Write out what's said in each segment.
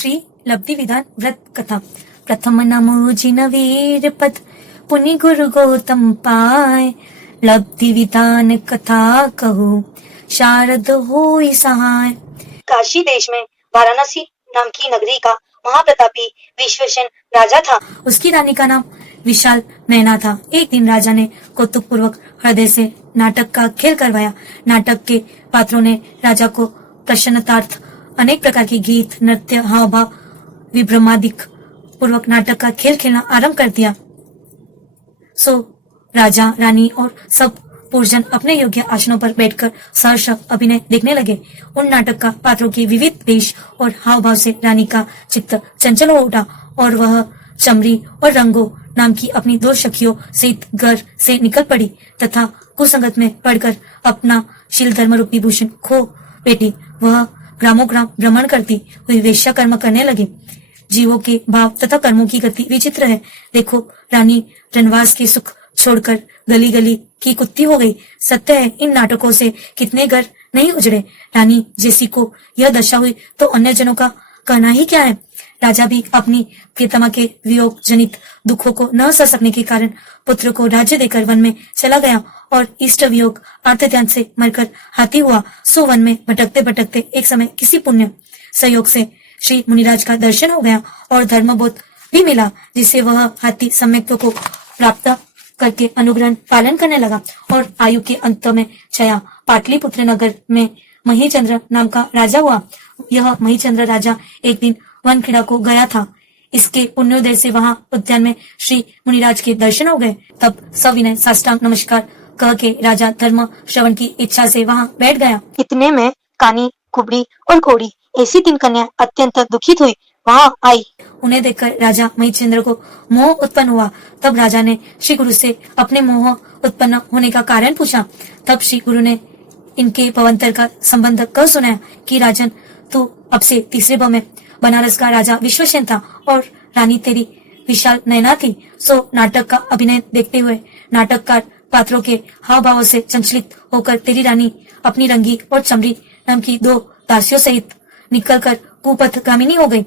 श्री लब्धि विधान व्रत कथा। प्रथम नमो जिन वीर पद पुनि गुरु गौतम पाय। लब्धि विधान कथा कहूँ शारद होई सहाय। काशी देश में वाराणसी नाम की नगरी का महाप्रतापी विश्वसेन राजा था। उसकी रानी का नाम विशाल नैना था। एक दिन राजा ने कौतुक पूर्वक हृदय से नाटक का खेल करवाया। नाटक के पात्रों ने राजा को प्रसन्नतार्थ अनेक प्रकार के गीत, नृत्य, हाव भाव, विभ्रमादिक पूर्वक नाटक का खेल खेलना आरंभ कर दिया। सो राजा, रानी और सब पुरजन अपने योग्य आसनों पर बैठकर सहर्ष अभिनय देखने लगे। उन नाटक का पात्रों के विविध वेश और हाव भाव से रानी का चित्त चंचल हो उठा और वह चमरी और रंगो नाम की अपनी दो सखियों सहित घर से निकल पड़ी तथा कुसंगत में पड़कर अपना शील धर्म रूपी भूषण खो बैठी। वह ग्रामोग्राम भ्रमण करती हुई वेश्या कर्म करने लगी। जीवों के भाव तथा कर्मों की गति विचित्र है। देखो, रानी रनवास के सुख छोड़कर गली गली की कुत्ती हो गई। सत्य है, इन नाटकों से कितने घर नहीं उजड़े। रानी जैसी को यह दशा हुई तो अन्य जनों का कहना ही क्या है। राजा भी अपनी प्रियतमा के वियोग जनित दुखों को न सह सकने के कारण पुत्र को राज्य देकर वन में चला गया और इष्ट वियोग अर्थ ध्यान से मरकर हाथी हुआ। सो वन में भटकते भटकते एक समय किसी पुण्य सहयोग से श्री मुनिराज का दर्शन हो गया और धर्मबोध भी मिला, जिससे वह हाथी सम्यक्त्व को प्राप्त करके अनुग्रह पालन करने लगा और आयु के अंत में छया पाटलिपुत्र नगर में महीचंद्र नाम का राजा हुआ। यह महीचंद्र राजा एक दिन वन खेड़ा को गया था। इसके पुण्योदय से वहां उद्यान में श्री मुनिराज के दर्शन हो गए। तब सविनय साष्टांग नमस्कार कह के राजा धर्म श्रवण की इच्छा से वहां बैठ गया। इतने में कानी, कुबड़ी और घोड़ी ऐसी 3 कन्या अत्यंत दुखित हुई वहां आई। उन्हें देखकर राजा महीचंद्र को मोह उत्पन्न हुआ। तब राजा ने श्री गुरु से अपने मोह उत्पन्न होने का कारण पूछा। तब श्री गुरु ने इनके पवंतर का संबंध कह सुनाया कि राजन, तू अब से तीसरे भाव में बनारस का राजा विश्वसेन था और रानी तेरी विशाल नैना थी। सो नाटक का अभिनय देखते हुए नाटककार पात्रों के हाव भावों से चंचलित होकर तेरी रानी अपनी रंगी और चमड़ी नाम की 2 दासियों सहित निकलकर कुपथगामिनी हो गई।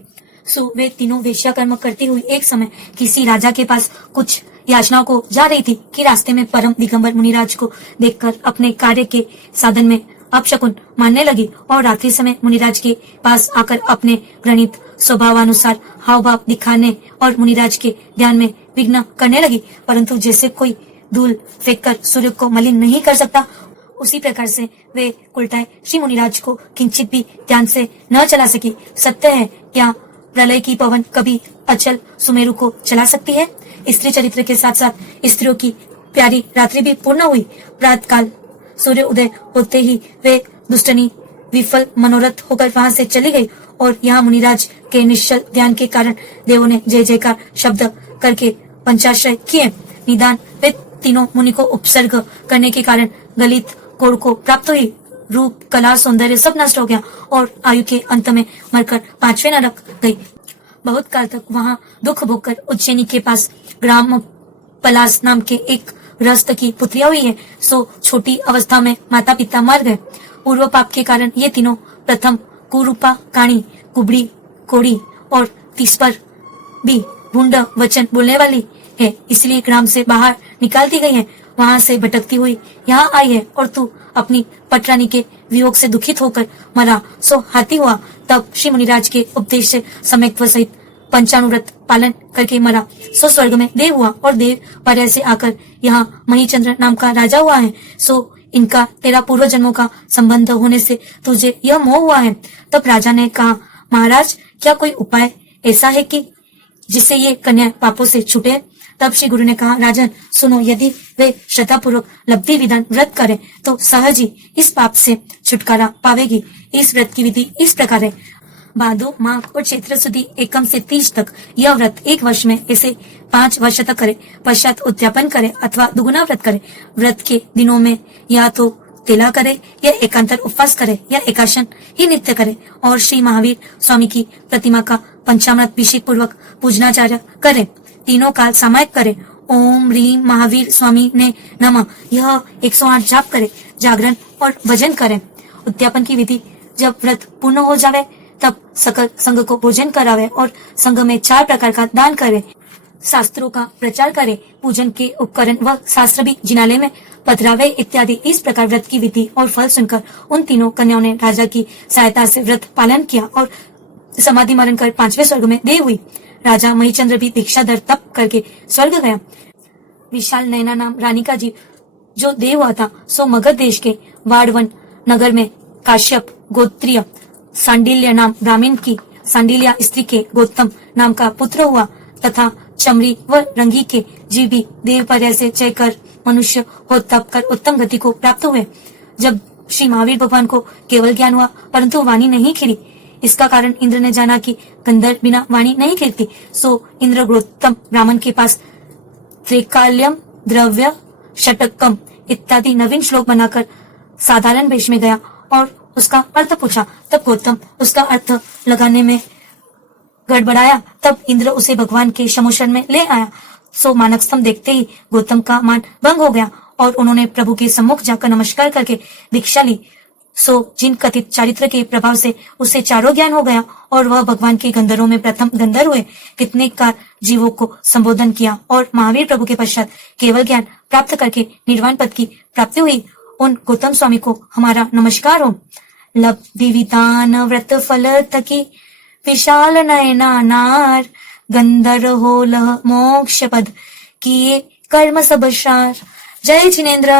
सो वे तीनों वेश्या कर्म करती हुई एक समय किसी राजा के पास कुछ याचनाओं को जा रही थी कि रास्ते में परम दिगंबर मुनिराज को देखकर अपने कार्य के साधन में अपशकुन मानने लगी और रात्रि समय मुनिराज के पास आकर अपने घृणित स्वभावानुसार हाव भाव दिखाने और मुनिराज के ध्यान में विघ्न करने लगी। परंतु जैसे कोई धूल फेंककर सूर्य को मलिन नहीं कर सकता, उसी प्रकार से वे उल्टाए श्री मुनिराज को किंचित भी ध्यान से न चला सकी। सत्य है, क्या प्रलय की पवन कभी अचल सुमेरु को चला सकती है। स्त्री चरित्र के साथ साथ स्त्रियों की प्यारी रात्रि भी पूर्ण हुई। प्रातः काल सूर्य उदय होते ही वे दुष्टनी विफल मनोरथ होकर वहां से चली गई और यहाँ मुनिराज के निश्चल ध्यान के कारण देवों ने जय जयकार शब्द करके पंचाश्रय किए। निदान वे तीनों मुनि को उपसर्ग करने के कारण गलित कोड़ को प्राप्त हुई। रूप, कला, सौंदर्य सब नष्ट हो गया और आयु के अंत में मरकर 5वें नरक गई। बहुत काल तक वहां दुख भोगकर उज्जैनी के पास ग्राम पलास नाम के एक गृहस्थ की पुत्रिया हुई है। सो छोटी अवस्था में माता पिता मर गए। पूर्व पाप के कारण ये तीनों प्रथम कुरूपा, काणी, कुबड़ी, कोड़ी और तीसपर भी भूंड वचन बोलने वाली है, इसलिए ग्राम से बाहर निकाल दी गई है। वहां से भटकती हुई यहाँ आई है और तू अपनी पटरानी के वियोग से दुखित होकर मरा, सो हाथी हुआ। तब श्री मुनिराज के उपदेश से सम्यक्त्व सहित पंचानुव्रत पालन करके मरा, सो स्वर्ग में देव हुआ और देव पर्याय से आकर यहाँ महीचंद्र नाम का राजा हुआ है। सो इनका तेरा पूर्व जन्मों का संबंध होने से तुझे यह मोह हुआ है। तब राजा ने कहा, महाराज, क्या कोई उपाय ऐसा है कि जिससे ये कन्या पापों से छूटे। तब श्री गुरु ने कहा, राजन सुनो, यदि वे श्रद्धापूर्वक लब्धि विधान व्रत करें तो सहज ही इस पाप से छुटकारा पावेगी। इस व्रत की विधि इस प्रकार है। भादो, माघ और चैत्र सुदी एकम से 30 तक यह व्रत 1 वर्ष में ऐसे 5 वर्ष तक करे। पश्चात उद्यापन करे अथवा दुगुना व्रत करे। व्रत के दिनों में या तो तेला करे या एकांतर उपवास करे या एकाशन ही नित्य करे और श्री महावीर स्वामी की प्रतिमा का पंचामृत अभिषेक पूर्वक पूजनाचार्य करे। तीनों काल सामायिक करे। ओम ह्रीम महावीर स्वामी ने नमः यह 108 जाप करे। जागरण और भजन करे। उद्यापन की विधि, जब व्रत पूर्ण हो जावे तब सकल संघ को भोजन करावे और संघ में 4 प्रकार का दान करे, शास्त्रों का प्रचार करे, पूजन के उपकरण व शास्त्र भी जिनालय में पधरावे इत्यादि। इस प्रकार व्रत की विधि और फल सुनकर उन तीनों कन्याओं ने राजा की सहायता से व्रत पालन किया और समाधि मरण कर 5वें स्वर्ग में देव हुई। राजा महीचंद्र भी दीक्षाधर तप करके स्वर्ग गया। विशाल नैना नाम रानी का जीव जो देव हुआ था सो मगध देश के वाड़वन नगर में काश्यप गोत्रीय सांडिल्य नाम ब्राह्मण की सांडिल्या स्त्री के गौतम नाम का पुत्र हुआ तथा चमरी व रंगी के जीव भी देवपर्य से जय कर मनुष्य हो तप कर उत्तम गति को प्राप्त हुए। जब श्री महावीर भगवान को केवल ज्ञान हुआ परंतु वाणी नहीं खिली। इसका कारण इंद्र ने जाना कि गंधर्व बिना वाणी नहीं खिलती। सो इंद्र गौतम ब्राह्मण के पास त्रिकाल्यम द्रव्य षटकम इत्यादि नवीन श्लोक बनाकर साधारण वेश में गया और उसका अर्थ पूछा। तब गौतम उसका अर्थ लगाने में गड़बड़ाया। तब इंद्र उसे भगवान के समोषण में ले आया। सो मानक स्तंभ देखते ही गौतम का मान भंग हो गया और उन्होंने प्रभु के सम्मुख जाकर नमस्कार करके दीक्षा ली। सो जिन कथित चारित्र के प्रभाव से उसे चारों ज्ञान हो गया और वह भगवान के गंधर्वों में प्रथम गंधर्व हुए। कितने कार जीवों को संबोधन किया और महावीर प्रभु के पश्चात केवल ज्ञान प्राप्त करके निर्वाण पद की प्राप्ति हुई। उन गौतम स्वामी को हमारा नमस्कार हो। लब विविधान व्रत फल तकी विशाल नयना नार गंधर्व हो लह मोक्ष पद किए कर्म सब सार। जय जिनेन्द्र।